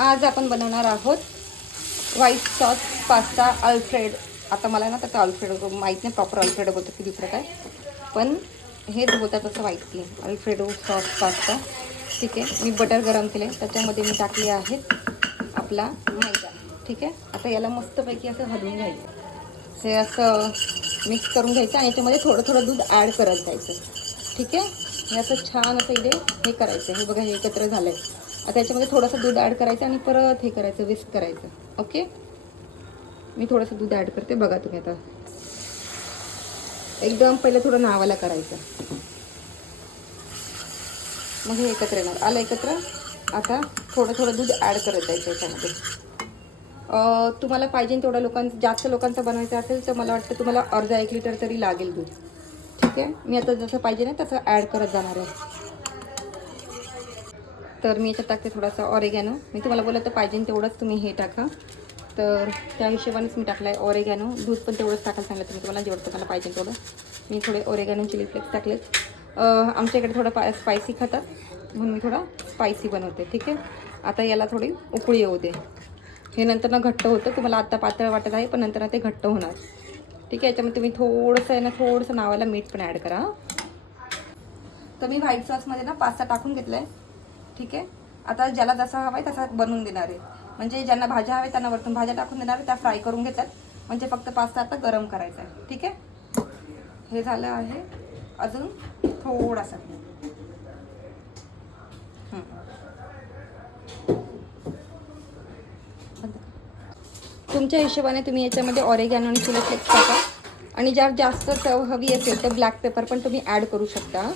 आज आपण बनवणार आहोत व्हाईट सॉस पास्ता अल्फ्रेड. आता मला ना त्याचं अल्फ्रेड माहीत नाही, प्रॉपर अल्फ्रेडो बोलतात की दुसरं काय, पण हेच बोलतात असं माहिती आहे, अल्फ्रेडो सॉस पास्ता. ठीक आहे, मी बटर गरम केले, त्याच्यामध्ये मी टाकले आहेत आपला मैदा. ठीक आहे, आता याला मस्तपैकी असं हलवून घ्यायचं, हे असं मिक्स करून घ्यायचं आणि याच्यामध्ये थोडं थोडं दूध ॲड करत जायचं. ठीक आहे, हे असं छान असं इथे हे करायचं. हे बघा, हे एकत्र झालं आहे. आता याच्यामध्ये थोडंसं दूध ॲड करायचं आणि परत हे करायचं, विस्क करायचं. ओके, मी थोडंसं दूध ॲड करते, बघा तुम्ही. आता एकदम पहिलं थोडं नावाला करायचं, मग हे एकत्र येणार. आलं एकत्र. आता थोडं थोडं दूध ॲड करत जायचं याच्यामध्ये. तुम्हाला पाहिजे तेवढ्या जास्त लोकांचं बनवायचं असेल तर मला वाटतं तुम्हाला अर्धा 1 लिटर तरी लागेल दूध. ठीक आहे, मी आता जसं पाहिजे ना तसं ॲड करत जाणार आहे. तर मी याच्यात टाकते थोडासा ऑरेगॅनो. मी तुम्हाला बोललं तर पाहिजे तेवढंच तुम्ही हे टाका, तर त्या हिशोबानेच मी टाकला आहे ऑरेगॅनो. दूध पण तेवढंच टाकायला सांगितलं तुम्ही, तुम्हाला जेवढं तुम्हाला पाहिजे तेवढं. मी थोडे ऑरेगॅनो चिली फ्लेक्स टाकलेत. आमच्याकडे थोडं स्पायसी खातात म्हणून मी थोडा स्पायसी बनवते. ठीक आहे, आता याला थोडी उकळी येऊ दे. हे नंतर ना घट्ट होतं, तुम्हाला आत्ता पातळ वाटत आहे पण नंतर ना ते घट्ट होणार. ठीक आहे, याच्यामध्ये तुम्ही थोडंसं आहे ना, थोडंसं नावाला मीठ पण ॲड करा. तर मी व्हाईट सॉसमध्ये ना पास्ता टाकून घेतला आहे. ठीक आहे, आता ज्याला जसा हवा आहे तसा बनवून देणार आहे. म्हणजे ज्यांना भाज्या हव्या त्यांना वरतून भाज्या टाकून देणार आहे, त्या फ्राय करून घेतात. म्हणजे फक्त पास्ता आता गरम करायचा आहे. ठीक आहे, हे झालं आहे. अजून थोडासा तुमच्या हिशोबाने तुम्ही याच्यामध्ये ऑरेगॅनो आणि चिली फ्लेक्स टाका. आणि ज्यात जास्त चव हवी असेल तर ब्लॅक पेपर पण तुम्ही ॲड करू शकता.